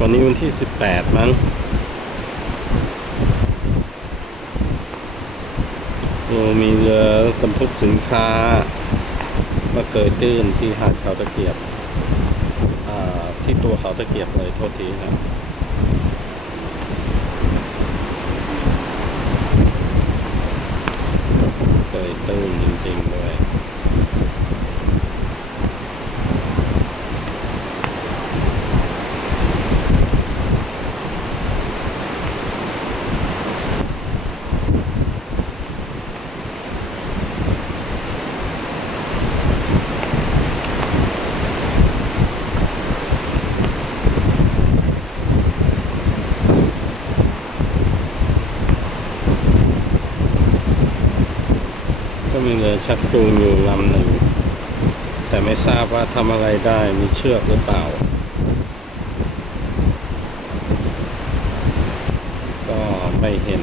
วันนี้วันที่สิบแปดมั้งโอ้มีเรือบรรทุกสินค้า มาเกยตื้นที่หาดเขาตะเกียบ ที่ตัวเขาตะเกียบเลยโทษทีนะเกยตื้นจริงๆเลย ก็มีเรือชักจูงอยู่ลำหนึ่ง แต่ไม่ทราบว่าทำอะไรได้มีเชือกหรือเปล่า ก็ไม่เห็น